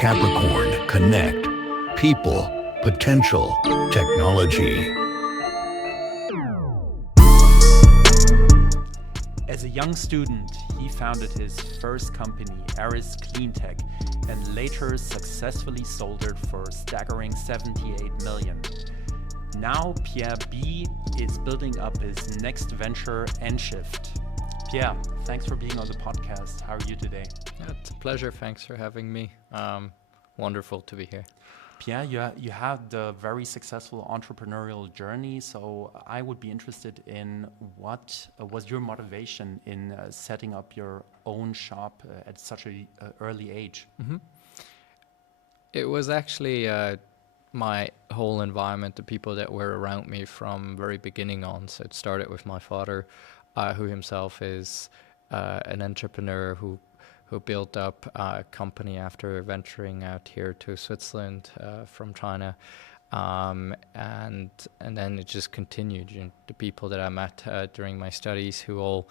Capricorn Connect. People, potential, technology. As a young student, he founded his first company, Aeris CleanTech, and later successfully sold it for a staggering 78 million. Now Pierre Bi is building up his next venture, Enshift. Pierre, thanks for being on the podcast. How are you today? It's a pleasure. Thanks for having me. Wonderful to be here. Pierre, you had a very successful entrepreneurial journey, so I would be interested in what was your motivation in setting up your own shop at such an early age? Mm-hmm. It was actually my whole environment, the people that were around me from very beginning on. So it started with my father, who himself is an entrepreneur who built up a company after venturing out here to Switzerland from China. And then it just continued. You know, the people that I met during my studies who all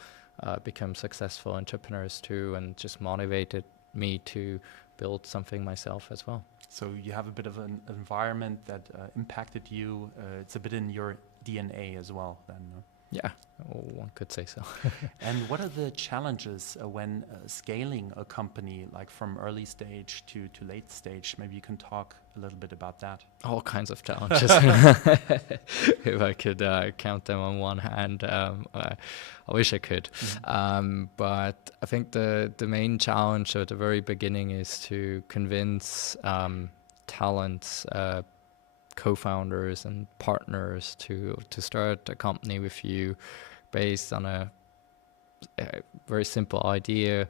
become successful entrepreneurs too, and just motivated me to build something myself as well. So you have a bit of an environment that impacted you. It's a bit in your DNA as well then. Yeah, one could say so. And what are the challenges when scaling a company, like from early stage to late stage? Maybe you can talk a little bit about that. All kinds of challenges. If I could count them on one hand, I wish I could. Mm-hmm. But I think the main challenge at the very beginning is to convince talents, co-founders and partners to start a company with you based on a very simple idea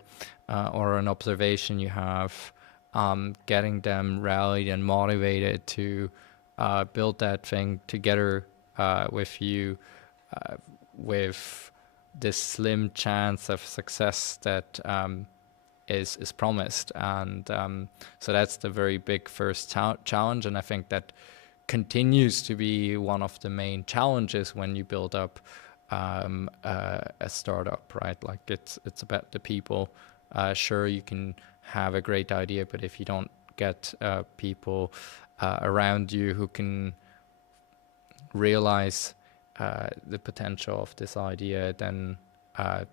or an observation you have, getting them rallied and motivated to build that thing together with you with this slim chance of success that is promised. And so that's the very big first challenge, and I think that continues to be one of the main challenges when you build up a startup, right? Like it's about the people. Sure, you can have a great idea, but if you don't get people around you who can realize the potential of this idea, then I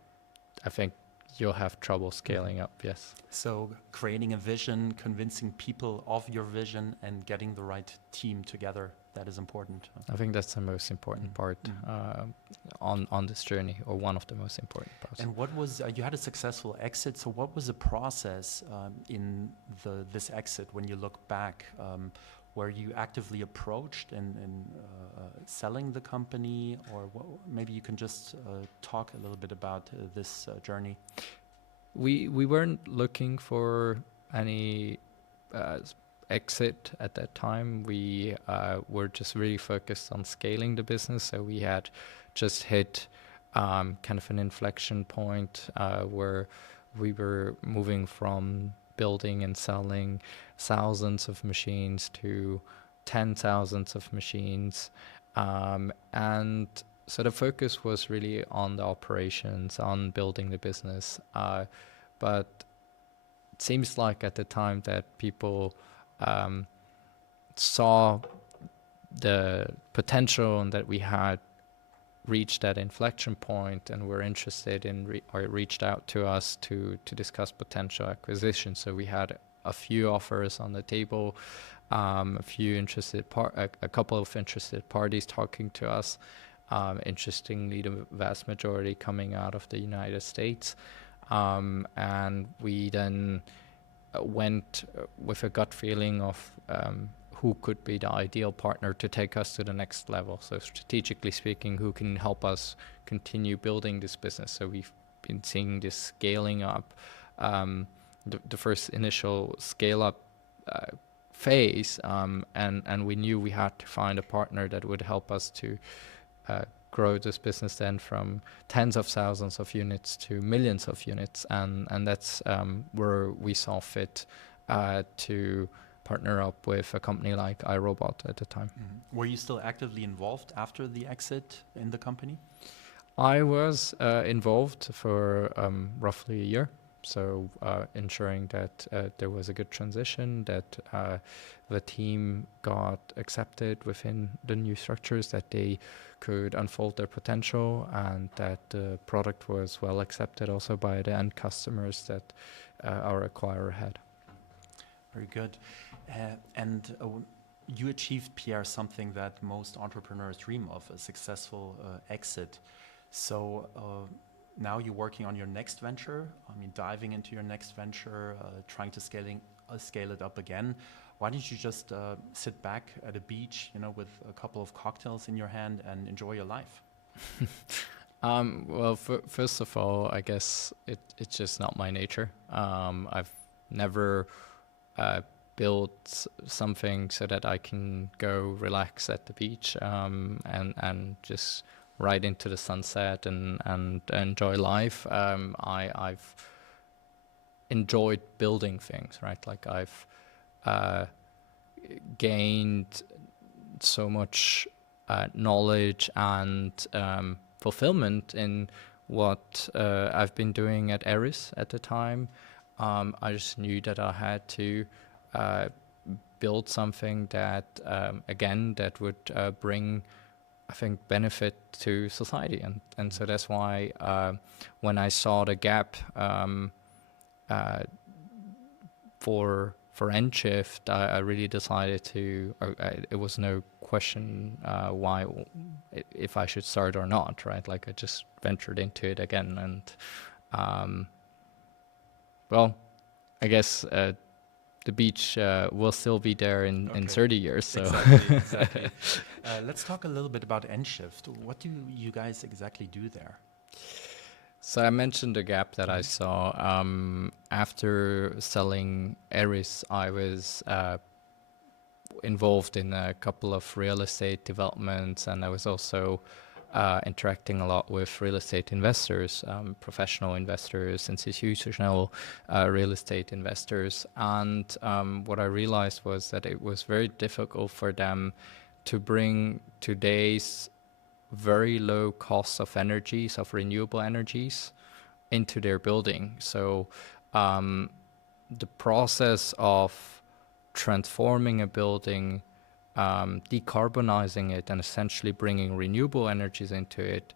think you'll have trouble scaling up, yes. So creating a vision, convincing people of your vision, and getting the right team together, that is important. I think that's the most important part on this journey, or one of the most important parts. And what was, you had a successful exit, so what was the process in this exit when you look back? Were you actively approached in selling the company, or maybe you can just talk a little bit about this journey? We weren't looking for any exit at that time. We were just really focused on scaling the business. So we had just hit kind of an inflection point where we were moving from building and selling thousands of machines to 10,000s of machines. And so the focus was really on the operations, on building the business. But it seems like at the time that people saw the potential and that we had reached that inflection point and were interested in or reached out to us to discuss potential acquisition. So we had a few offers on the table, a couple of interested parties talking to us. Interestingly, the vast majority coming out of the United States, and we then went with a gut feeling of who could be the ideal partner to take us to the next level. So strategically speaking, who can help us continue building this business. So we've been seeing this scaling up, the first initial scale up phase, and we knew we had to find a partner that would help us to grow this business then from tens of thousands of units to millions of units, and that's where we saw fit to partner up with a company like iRobot at the time. Mm-hmm. Were you still actively involved after the exit in the company? I was involved for roughly a year. So ensuring that there was a good transition, that the team got accepted within the new structures, that they could unfold their potential, and that the product was well accepted also by the end customers that our acquirer had. Very good. And you achieved, Pierre, something that most entrepreneurs dream of, a successful exit. So now you're working on your next venture, diving into your next venture, trying to scale it up again. Why don't you just sit back at a beach, with a couple of cocktails in your hand and enjoy your life? Well, first of all, I guess it's just not my nature. I've never built something so that I can go relax at the beach and just right into the sunset and enjoy life. I've enjoyed building things, right? Like I've gained so much knowledge and fulfillment in what I've been doing at Aeris at the time. I just knew that I had to build something that, again, that would bring, I think, benefit to society. And so that's why when I saw the gap for Enshift, I really decided to, it was no question why, if I should start or not, right? Like I just ventured into it again. And well, I guess the beach will still be there in 30 years. So. Exactly. Let's talk a little bit about Enshift. What do you guys exactly do there? So I mentioned the gap that I saw. After selling Aeris, I was involved in a couple of real estate developments, and I was also interacting a lot with real estate investors, professional investors, institutional real estate investors. And what I realized was that it was very difficult for them to bring today's very low costs of energies, of renewable energies, into their building. So the process of transforming a building, decarbonizing it, and essentially bringing renewable energies into it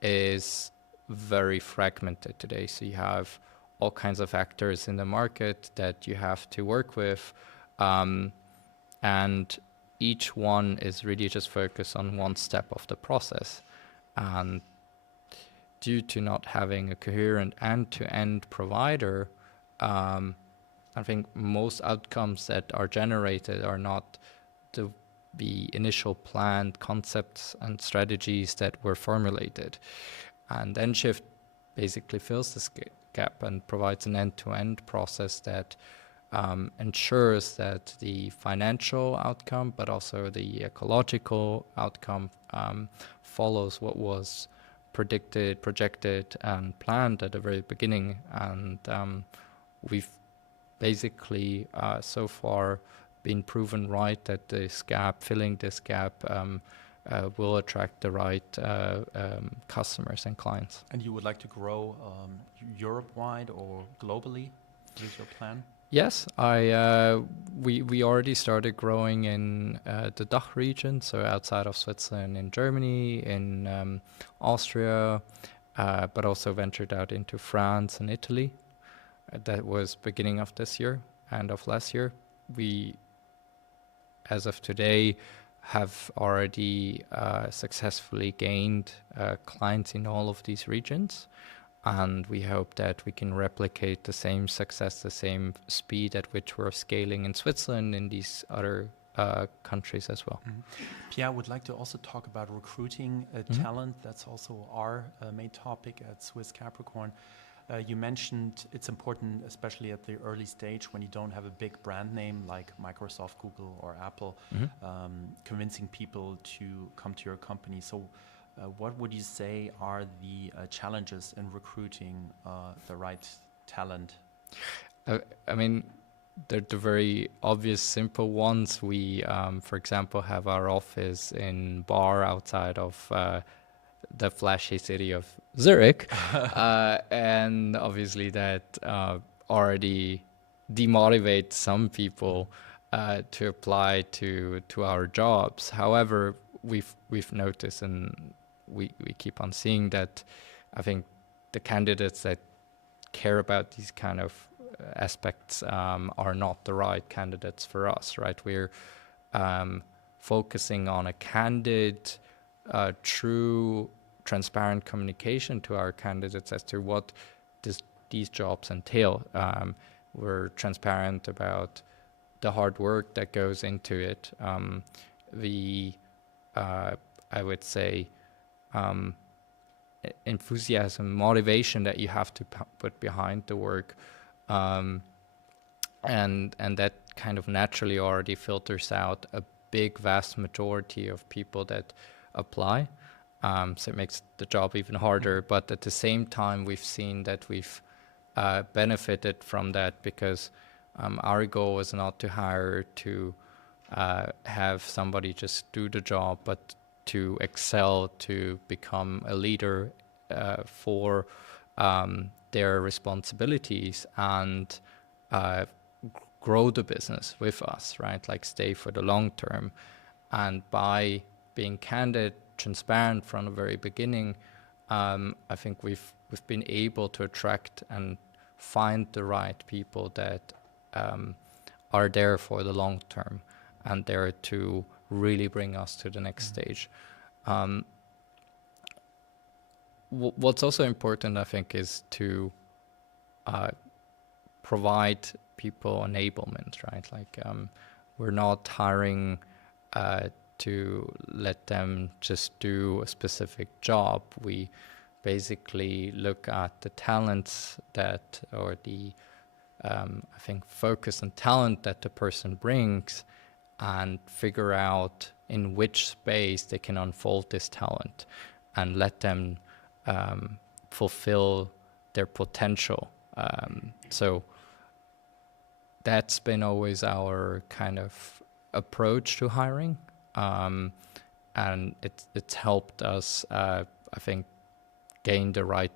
is very fragmented today. So you have all kinds of actors in the market that you have to work with, and each one is really just focused on one step of the process. And due to not having a coherent end-to-end provider, I think most outcomes that are generated are not the initial planned concepts and strategies that were formulated. And Enshift basically fills this gap and provides an end-to-end process that ensures that the financial outcome, but also the ecological outcome follows what was predicted, projected, and planned at the very beginning. And we've basically so far been proven right that this gap, filling this gap, will attract the right customers and clients. And you would like to grow Europe-wide or globally? What is your plan? Yes, we already started growing in the DACH region, so outside of Switzerland, in Germany, in Austria, but also ventured out into France and Italy. That was beginning of this year, end of last year. We, as of today, have already successfully gained clients in all of these regions. And we hope that we can replicate the same success, the same speed at which we're scaling in Switzerland, in these other countries as well. Mm-hmm. Pierre, I would like to also talk about recruiting talent. That's also our main topic at Swiss Capricorn. You mentioned it's important, especially at the early stage when you don't have a big brand name like Microsoft, Google, or Apple, convincing people to come to your company. So what would you say are the challenges in recruiting the right talent? I mean, they're the very obvious, simple ones. We, for example, have our office in Bar outside of the flashy city of Zurich, and obviously that already demotivates some people to apply to our jobs. However, we've noticed, and we keep on seeing that. I think the candidates that care about these kind of aspects are not the right candidates for us, right? We're focusing on a candid, true, transparent communication to our candidates as to what these jobs entail. We're transparent about the hard work that goes into it, I would say, enthusiasm, motivation that you have to put behind the work, and that kind of naturally already filters out a big, vast majority of people that apply. So it makes the job even harder. But at the same time, we've seen that we've benefited from that, because our goal was not to hire to have somebody just do the job, but to excel, to become a leader for their responsibilities and grow the business with us, right? Like stay for the long term. And by being candid, transparent from the very beginning, I think we've been able to attract and find the right people that are there for the long term and there to really bring us to the next stage. What's also important, I think, is to provide people enablement, right? Like we're not hiring to let them just do a specific job. We basically look at the talents that, or the, I think, focus and talent that the person brings, and figure out in which space they can unfold this talent and let them fulfill their potential. So that's been always our kind of approach to hiring. And it's helped us, I think, gain the right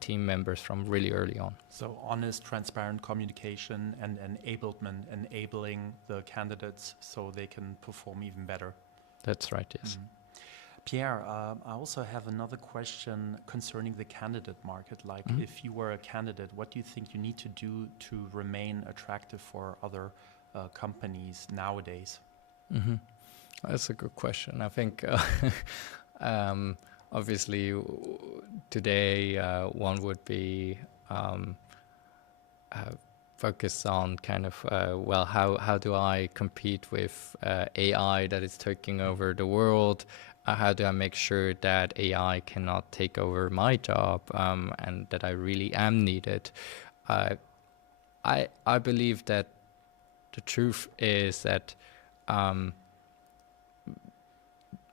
team members from really early on. So honest, transparent communication and enabling the candidates so they can perform even better. That's right, yes. Pierre, I also have another question concerning the candidate market. Like, if you were a candidate, what do you think you need to do to remain attractive for other companies nowadays? That's a good question. I think, obviously, today one would be focused on kind of, well, how do I compete with AI that is taking over the world? How do I make sure that AI cannot take over my job, and that I really am needed? I believe that the truth is that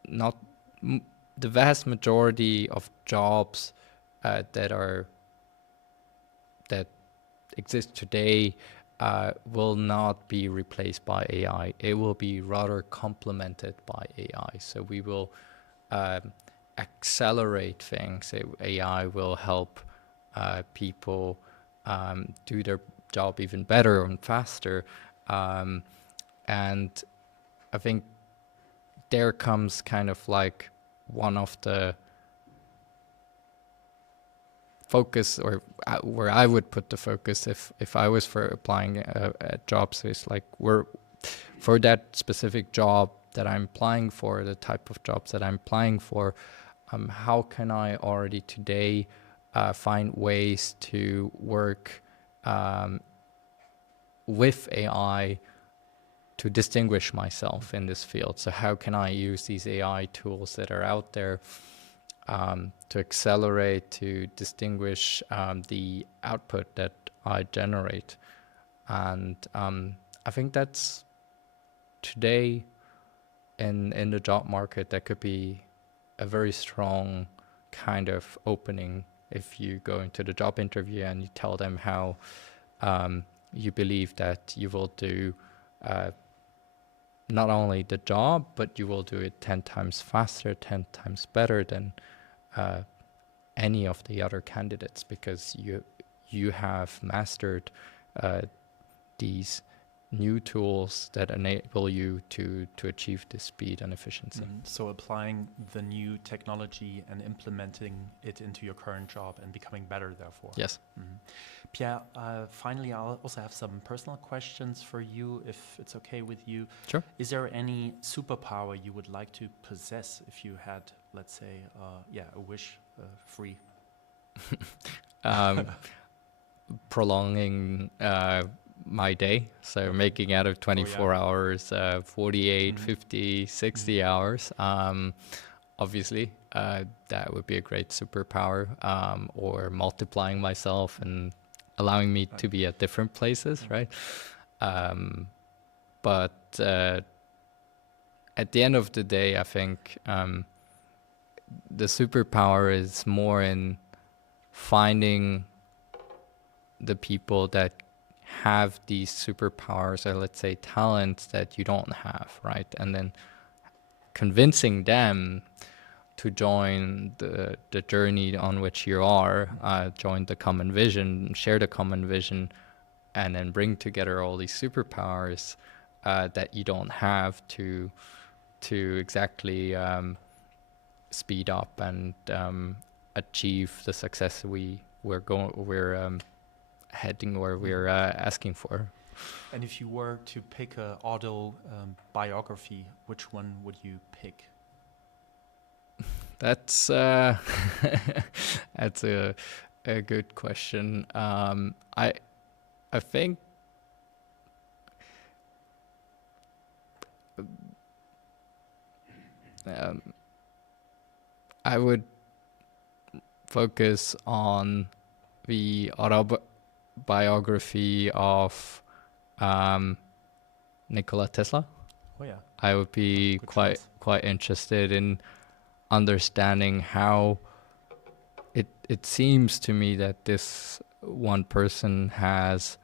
not the vast majority of jobs that exist today will not be replaced by AI. It will be rather complemented by AI. So we will accelerate things. AI will help people do their job even better and faster. And I think there comes kind of like one of the focus, or where I would put the focus if I was for applying at jobs, is like, for that specific job that I'm applying for, the type of jobs that I'm applying for, how can I already today find ways to work with AI to distinguish myself in this field? So how can I use these AI tools that are out there to accelerate, to distinguish the output that I generate? And I think that's today in the job market, that could be a very strong kind of opening if you go into the job interview and you tell them how you believe that you will do not only the job, but you will do it 10 times faster, 10 times better than any of the other candidates, because you have mastered these new tools that enable you to achieve this speed and efficiency. So applying the new technology and implementing it into your current job and becoming better, therefore. Yes. Pierre, finally, I'll also have some personal questions for you, if it's okay with you. Sure. Is there any superpower you would like to possess if you had, let's say, a wish free? Prolonging my day, so making out of 24 hours 48, 50, 60 hours. Obviously, that would be a great superpower, or multiplying myself and allowing me to be at different places, right? But at the end of the day, I think the superpower is more in finding the people that have these superpowers, or let's say talents that you don't have, right? And then convincing them to join the journey on which you are, join the common vision, share the common vision, and then bring together all these superpowers that you don't have to exactly speed up and achieve the success we're heading where we're asking for. And if you were to pick a autobiography, which one would you pick? That's that's a good question. I think I would focus on the autobiography of Nikola Tesla. Oh yeah. I would be Good quite interested in understanding how it seems to me that this one person has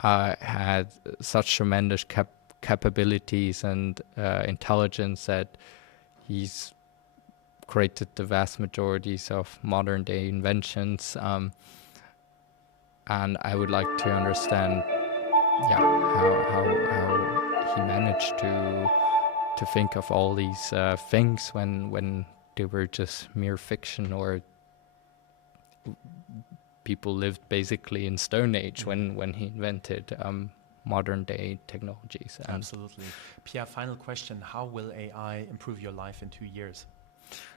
had such tremendous capabilities and intelligence that he's created the vast majorities of modern day inventions, and I would like to understand how he managed to think of all these things when they were just mere fiction, or people lived basically in Stone Age when he invented modern day technologies. Absolutely. Pierre, final question. How will AI improve your life in 2 years?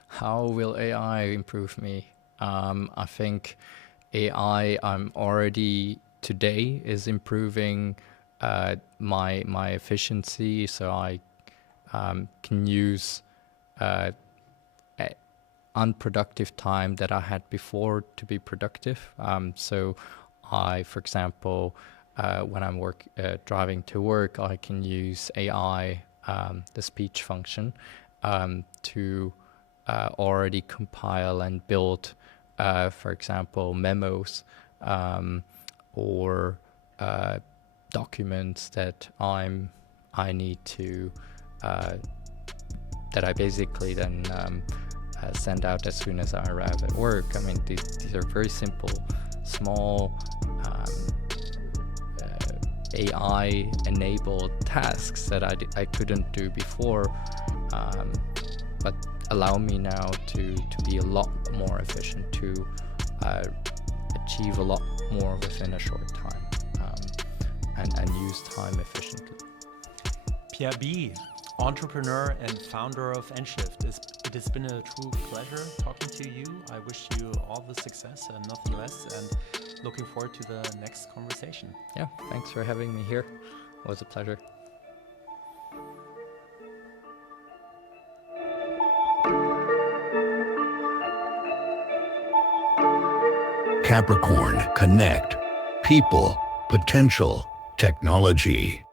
How will AI improve me? I think AI already today is improving my efficiency, so I can use unproductive time that I had before to be productive. So I, for example, when I'm driving to work, I can use AI, the speech function, to already compile and build, for example, memos or documents that I need to that I basically then send out as soon as I arrive at work. I mean, these are very simple, small AI-enabled tasks that I couldn't do before, but allow me now to be a lot more efficient, to achieve a lot more within a short time, and use time efficiently. Pierre Bi, entrepreneur and founder of Enshift. It has been a true pleasure talking to you. I wish you all the success and nothing less, and looking forward to the next conversation. Yeah, thanks for having me here. It was a pleasure. Capricorn Connect. People, potential, technology.